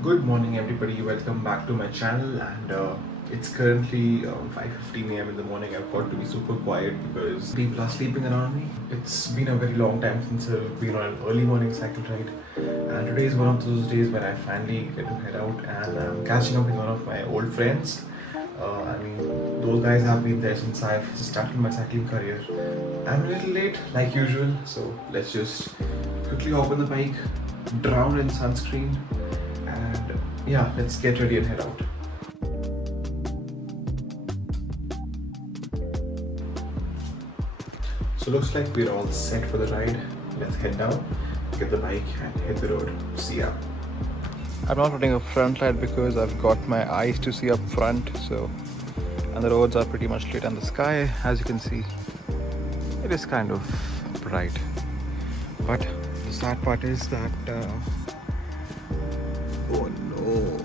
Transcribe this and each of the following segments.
Good morning, everybody. Welcome back to my channel. And it's currently 5:15 a.m. in the morning. I've got to be super quiet because people are sleeping around me. It's been a very long time since I've been on an early morning cycle ride, and today is one of those days when I finally get to head out and I'm catching up with one of my old friends. Those guys have been there since I've started my cycling career. I'm a little late, like usual, so let's just quickly hop on the bike, drown in sunscreen, and yeah, let's get ready and head out. So looks like we're all set for the ride. Let's head down, get the bike and hit the road. See ya. I'm not putting a front light because I've got my eyes to see up front, so and the roads are pretty much lit and the sky, as you can see, it is kind of bright. But the sad part is that oh no,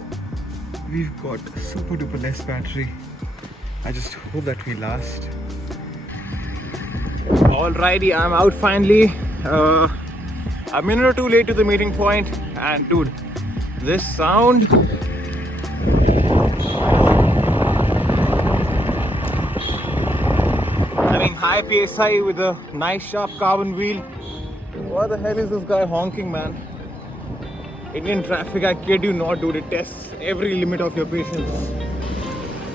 we've got super duper less battery. I just hope that we last. Alrighty, I'm out finally. A minute or two late to the meeting point, and dude, this sound. I mean, high PSI with a nice sharp carbon wheel. What the hell is this guy honking, man? Indian traffic, I kid you not, dude. It tests every limit of your patience.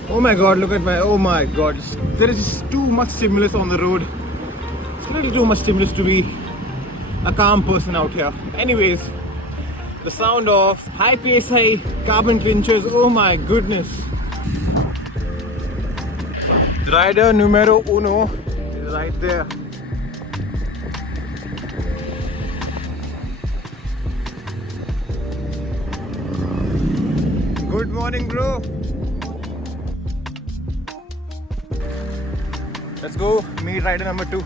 Oh my god, look at my. Oh my god. There is just too much stimulus on the road. It's really too much stimulus to be a calm person out here. Anyways, the sound of high PSI carbon clinchers. Oh my goodness. Rider numero uno is right there. Good morning, bro. Let's go meet rider number 2.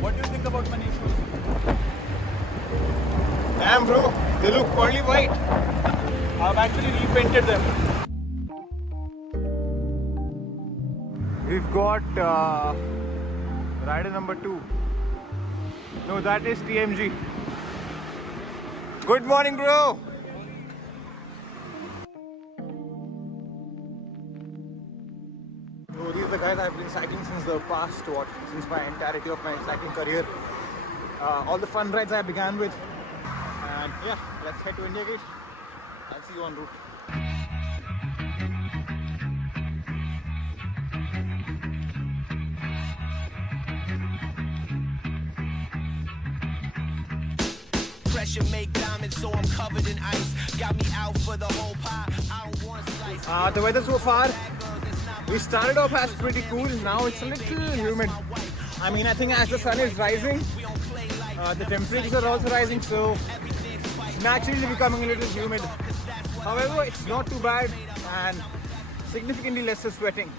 What do you think about my new shoes? Damn, bro, they look pearly white. I've actually repainted them. We've got rider number 2. No, that is TMG. Good morning, bro. So these are the guys I've been cycling since the past, since my entirety of my cycling career. All the fun rides I began with. And yeah, let's head to India Gate. I'll see you en route. Pressure make diamonds, so I'm covered in ice. Got me out for the whole pie. I don't want slice. The weather so far, we started off as pretty cool. Now it's a little humid. I mean, I think as the sun is rising, the temperatures are also rising, so it's naturally becoming a little humid. However, it's not too bad and significantly lesser sweating.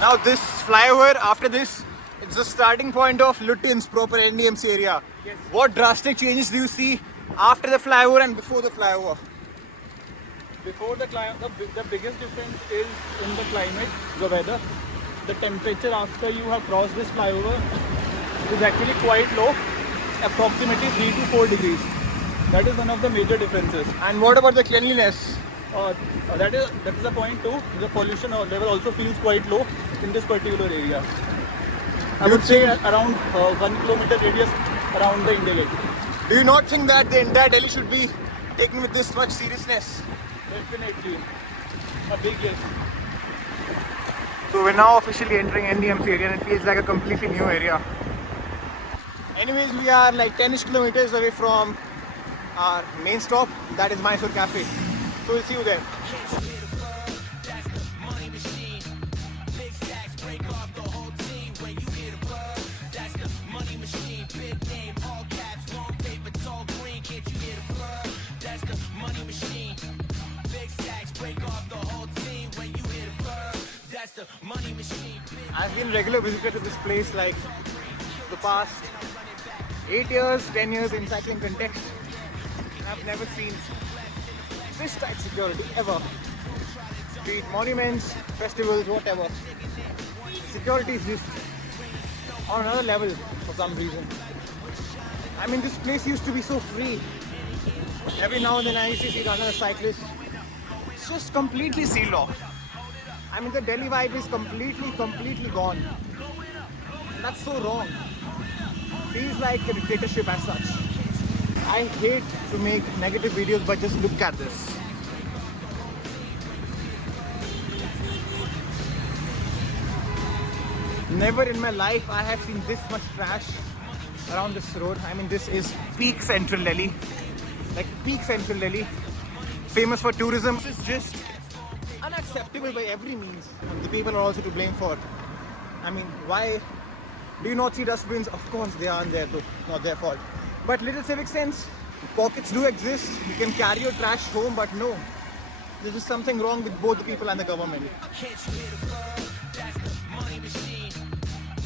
Now this flyover, after this, it's the starting point of Lutyens proper NDMC area. Yes. What drastic changes do you see after the flyover and before the flyover? Before the biggest difference is in the climate, the weather. The temperature after you have crossed this flyover is actually quite low, approximately 3 to 4 degrees. That is one of the major differences. And what about the cleanliness? That is the point too. The pollution level also feels quite low in this particular area. I would say around 1 kilometer radius around the India Gate. Do you not think that the entire Delhi should be taken with this much seriousness? Definitely. A big yes. So we're now officially entering NDMC area and it feels like a completely new area. Anyways, we are like 10ish kilometers away from our main stop, that is Mysore Cafe. So we'll see you there. I've been a regular visitor to this place like the past 8 years, 10 years in cycling context. I've never seen this tight security ever. Be it monuments, festivals, whatever. Security is just on another level for some reason. I mean, this place used to be so free. Every now and then I used to see another cyclist. It's just completely sealed off. I mean, the Delhi vibe is completely gone. And that's so wrong. Feels like a dictatorship as such. I hate to make negative videos, but just look at this. Never in my life I have seen this much trash around this road. I mean, this is peak Central Delhi. Like peak Central Delhi. Famous for tourism. This is just unacceptable by every means. The people are also to blame for. I mean, why do you not see dustbins? Of course they aren't there too. Not their fault. But little civic sense. Pockets do exist. You can carry your trash home, but no. There is something wrong with both the people and the government. Can't you hear the buzz? That's the money machine.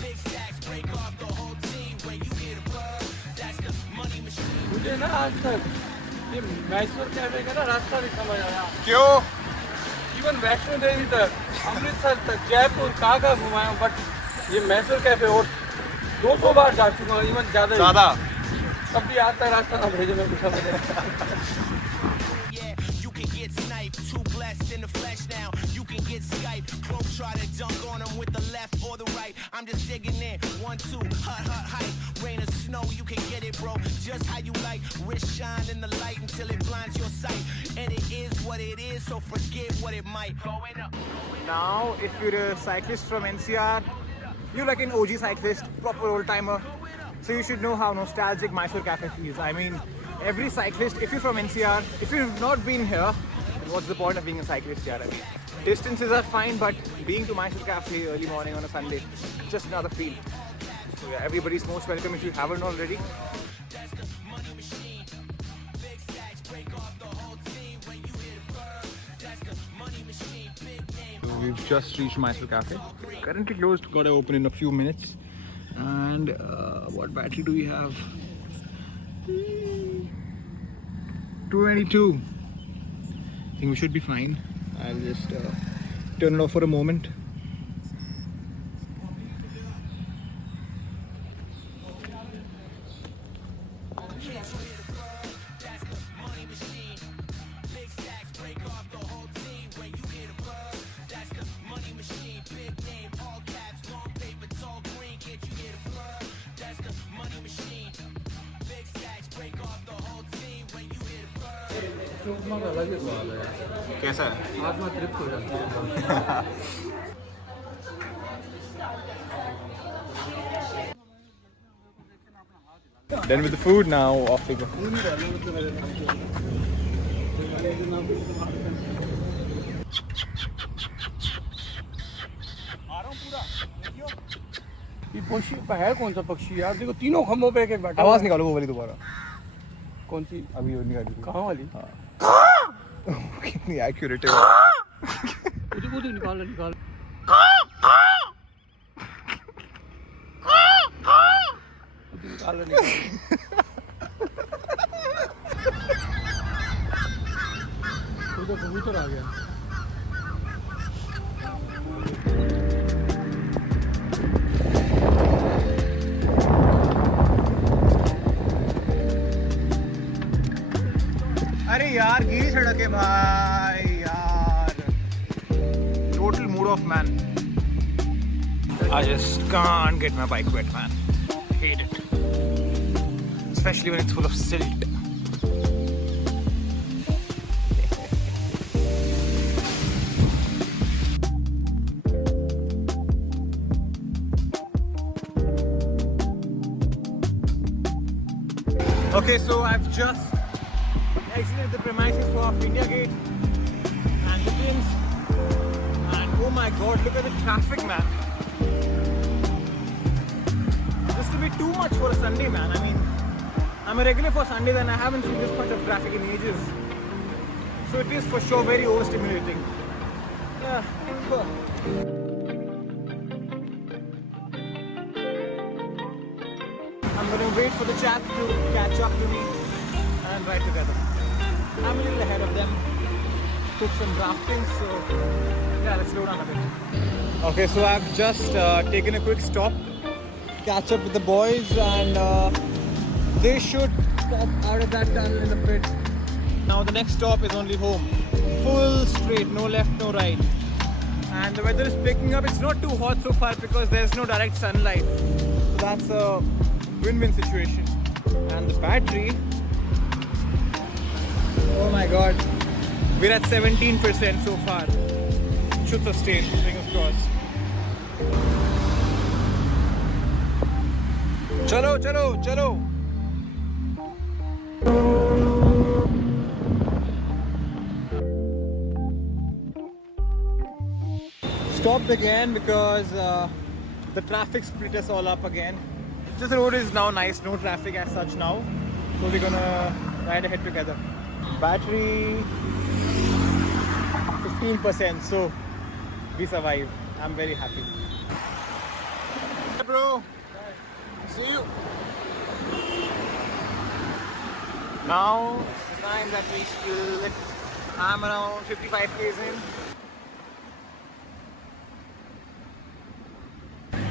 Big stacks break off the whole team. When you hear the buzz, that's the money machine. मुझे ना आज तक ये Mysore cafe का ना रास्ता नहीं समझ आया। क्यों? इवन वैष्णो देवी तक, अमृतसर तक, जयपुर कहाँ घुमाया हूँ, बट ये मैसूर कैफे और 200 बार जा चुका हूँ, इवन ज़्यादा। कब भी आता है रास्ता ना भेजो मेरे को समझ नहीं। Yeah, you can get sniped. Too blessed in the flesh now. You can get Skype. Pro try to dunk on him with the left or the right. I'm just digging in. 1, 2, hut, height. Rain or snow, you can get it, bro. Just how you like. Wrist shine in the light until it blinds your sight. And it is what it is, so forget what it might. Going up. Now, if you're a cyclist from NCR, you're like an OG cyclist, proper old timer. So you should know how nostalgic Mysore Cafe feels. I mean, every cyclist, if you're from NCR, if you've not been here, then what's the point of being a cyclist here? I mean, distances are fine, but being to Mysore Cafe early morning on a Sunday, it's just another feel. So yeah, everybody's most welcome if you haven't already. So we've just reached Mysore Cafe. Currently closed, gotta open in a few minutes. And what battery do we have? 222. I think we should be fine. I'll just turn it off for a moment. अलग ही स्वाद है, कैसा है? आत्मा तृप्त हो जाती है। Done with the food, now off we go. ये पक्षी है कौन सा पक्षी यार? देखो तीनों खंभों पे एक बैठा। आवाज निकालो वो वाली दोबारा। कौन सी? अभी वो निकाली। कहाँ वाली? कितनी एक्यूरेट है। वो तो निकाल। तो कबूतर आ गया। अरे यार गीली सड़क है भाई यार। Total mood off, man. I just can't get my bike wet, man. Hate it. Especially when it's full of silt. Okay, so I've just exited the premises of India Gate and the Twins, and oh my god, look at the traffic, man. This will be too much for a Sunday, man. I mean, I'm a regular for Sundays and I haven't seen this much of traffic in ages. So it is for sure very overstimulating. Yeah. I'm going to wait for the chat to catch up to me and ride together. I'm a little ahead of them. Took some drafting, so yeah, let's slow down a bit. Okay, so I've just taken a quick stop, catch up with the boys, and they should pop out of that tunnel in a bit. Now the next stop is only home. Full straight, no left, no right. And the weather is picking up. It's not too hot so far because there's no direct sunlight. So that's a win-win situation. And the battery, oh my god, we're at 17% so far. Should sustain, fingers crossed. Chalo, chalo, chalo. Stopped again because the traffic split us all up again. This road is now nice, no traffic as such now. So we're gonna ride ahead together. Battery 15%, so we survive. I'm very happy. Hey bro, see you. Now it's the time that we split. I'm around 55 k's in.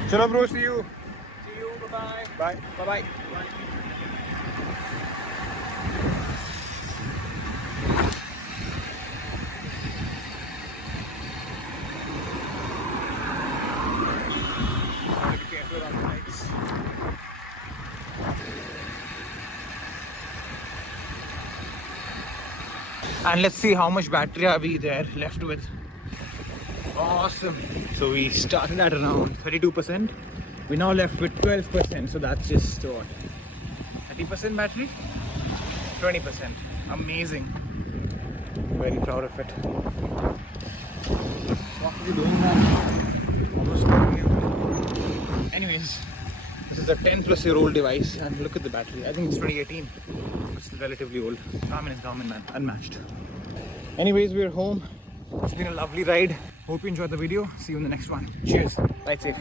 Chalo bro, see you. See you, bye-bye. Bye. Bye-bye. Be careful on the lights. And let's see how much battery are we there left with. Awesome. So we started at around 32%. We're now left with 12%. So that's just what? 30% battery? 20%. Amazing. Very proud of it. What are you doing now? Almost stopping everything. Anyways, this is a 10+-year-old device and look at the battery. I think it's 2018. It's relatively old. Garmin is Garmin, man. Unmatched. Anyways, we're home. It's been a lovely ride. Hope you enjoyed the video. See you in the next one. Cheers. Ride safe.